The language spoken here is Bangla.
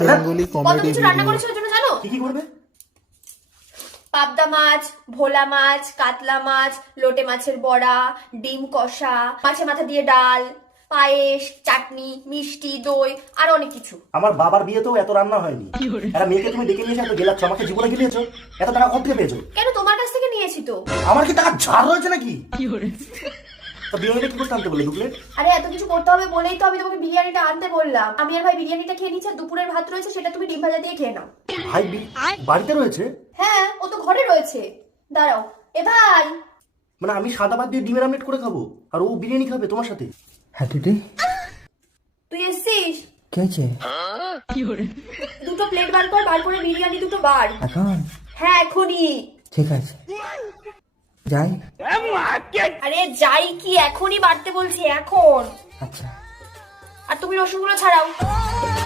বেঙ্গলি কত কমেডি কিছু রান্না করেছো ওর জন্য জানো? কি করবে? পাবদা মাছ, ভোলা মাছ, কাতলা মাছ, লোটে মাছের বড়া, ডিম কষা, মাছের মাথা দিয়ে ডাল, পায়েস, চাটনি, মিষ্টি, দই আর অনেক কিছু। আমার বাবার বিয়েতেও এত রান্না হয়নি। একটা মেয়েকে তুমি ডেকে নিয়েছো, এত গেলাচ্ছ, আমাকে জীবনে গেলিয়েছো, এত টাকা কোথা থেকে পেয়েছো? কেন, তোমার কাছ থেকে নিয়েছি তো। আমার কি টাকা ঝাড় রয়েছে নাকি? তো বিরিয়ানিটা কি করতে আনতে বলে 2 প্লেট? আরে এত কিছু করতে হবে বলেই তো আমি তোমাকে বিরিয়ানিটা আনতে বললাম। আমি আর ভাই বিরিয়ানিটা খেয়ে নিচ্ছি, আর দুপুরের ভাত রয়েছে সেটা তুমি ডিম ভাজা দিয়ে খেয়ে নাও। ভাই বাড়িতে রয়েছে? হ্যাঁ, ও তো ঘরে রয়েছে। দাঁড়াও, এ ভাই। মানে আমি সাদা ভাত দিয়ে ডিমের আমলেট করে খাবো আর ও বিরিয়ানি খাবে তোমার সাথে? হ্যাঁ দিদি, তুই এসছিস? কে আছে? দুটো প্লেট বার কর, বার করে বিরিয়ানি দুটো বার। এখন? হ্যাঁ এখনই। ঠিক আছে, যাই। আরে যাই কি, এখনই বাড়তে বলছি, এখন। আচ্ছা। আর তুমি রসুনগুলো ছাড়াও।